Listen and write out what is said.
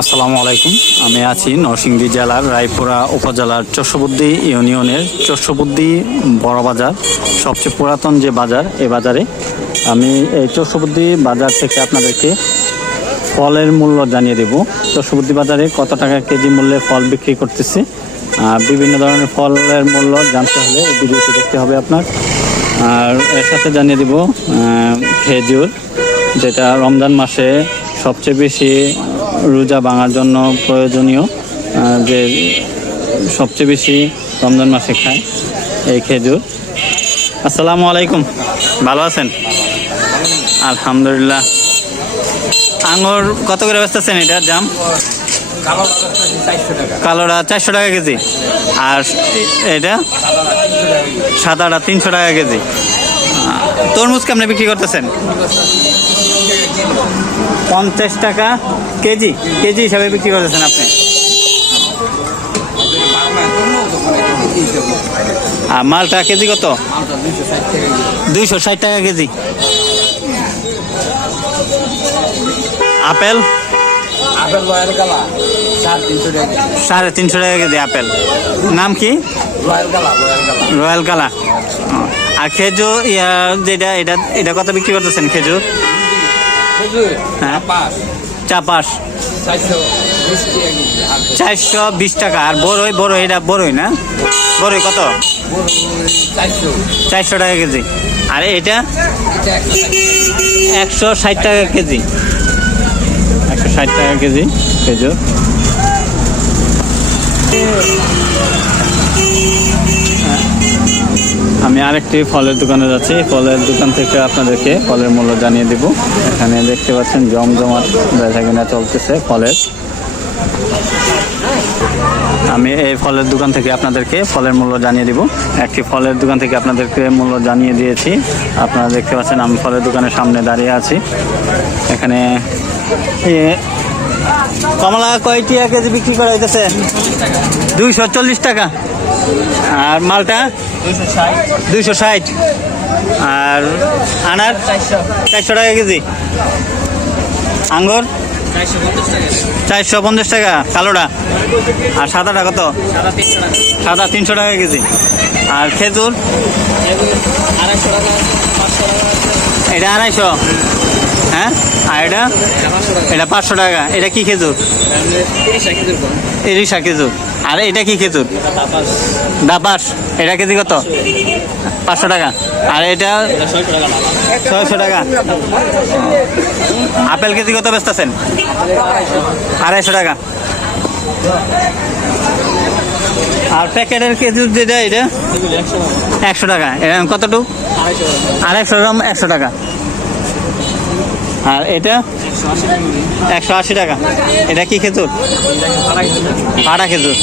আসসালামু আলাইকুম। আমি আছি নরসিংদী জেলার রায়পুরা উপজেলার চষবুদ্দি ইউনিয়নের চষবুদ্দি বড় বাজার, সবচেয়ে পুরাতন যে বাজার, এ বাজারে। আমি এই চষবুদ্দি বাজার থেকে আপনাদেরকে ফলের মূল্য জানিয়ে দেব। চষবুদ্দি বাজারে কত টাকা কেজি মূল্যে ফল বিক্রি করতেছে? বিভিন্ন ধরনের ফলের মূল্য জানতে হলে এই ভিডিওটি দেখতে হবে আপনার। আর এর সাথে জানিয়ে দিব খেজুর, যেটা রমজান মাসে সবচেয়ে বেশি রোজা ভাঙার জন্য প্রয়োজনীয় যে সবচেয়ে বেশি রমজান মাসে খায় এই খেজুর। আসসালামু আলাইকুম। ভালো আছেন? আলহামদুলিল্লাহ। আঙুর কত করে বেচতেছেন এটা জাম? কালোটা চারশো টাকা কেজি। আর এটা সাদাটা তিনশো টাকা কেজি। তরমুজ কেমনে বিক্রি করতেছেন? পঞ্চাশ টাকা কেজি কেজি হিসাবে বিক্রি করতেছেন আপনি। আর মালটা কেজি কত? দুইশো ষাট টাকা কেজি। আপেল? আপেল রয়্যাল কালা সাড়ে তিনশো টাকা কেজি। আপেল। নাম কি? রয়্যাল কালা রয়্যাল কালা আর খেজুর ইয়া যেটা এটা এটা কত বিক্রি করতেছেন খেজুর হ্যাঁ। চাপাস। চারশো বিশ টাকা আর বড়ই। বড়ই এটা বড়ই না? বড়ই কত? চারশো। টাকা কেজি। আর এটা? একশো ষাট। টাকা কেজি। একশো ষাট টাকা কেজি খেজুর। আমি আরেকটি ফলের দোকানে যাচ্ছি। ফলের দোকান থেকে আপনাদেরকে ফলের মূল্য জানিয়ে দিব। এখানে দেখতে পাচ্ছেন জমজমাট বেচা কিনা চলতেছে ফলের। আমি এই ফলের দোকান থেকে আপনাদেরকে ফলের মূল্য জানিয়ে দিব। একটি ফলের দোকান থেকে আপনাদেরকে মূল্য জানিয়ে দিয়েছি। আপনারা দেখতে পাচ্ছেন আমি ফলের দোকানের সামনে দাঁড়িয়ে আছি। এখানে কমলা কয়টি কেজি বিক্রি করা হইতেছে? দুইশো চল্লিশ টাকা। আর মালটা? দুইশো ষাট। আর আনার? চারশো টাকা কেজি। আঙ্গুর? চারশো পঞ্চাশ টাকা। কালোটা? আর সাদাটা কত? সাদা তিনশো টাকা কেজি। আর খেজুর? এটা আড়াইশো। হ্যাঁ? আর এটা? এটা পাঁচশো টাকা। এটা কি খেজুর? তিরিশ খেজুর। আর এটা কি খেজুর? ডাবাস এটা কেজি কত? পাঁচশো টাকা। আর এটা? ছয়শো টাকা। আপেল কেজি কত বেচতেছেন? আড়াইশো টাকা। আর প্যাকেটের খেজুর যেটা এটা? একশো টাকা। এরকম কতটুকু? আড়াইশো গ্রাম একশো টাকা। আর এটা? একশো আশি টাকা। এটা কি খেজুর? আটা খেজুর।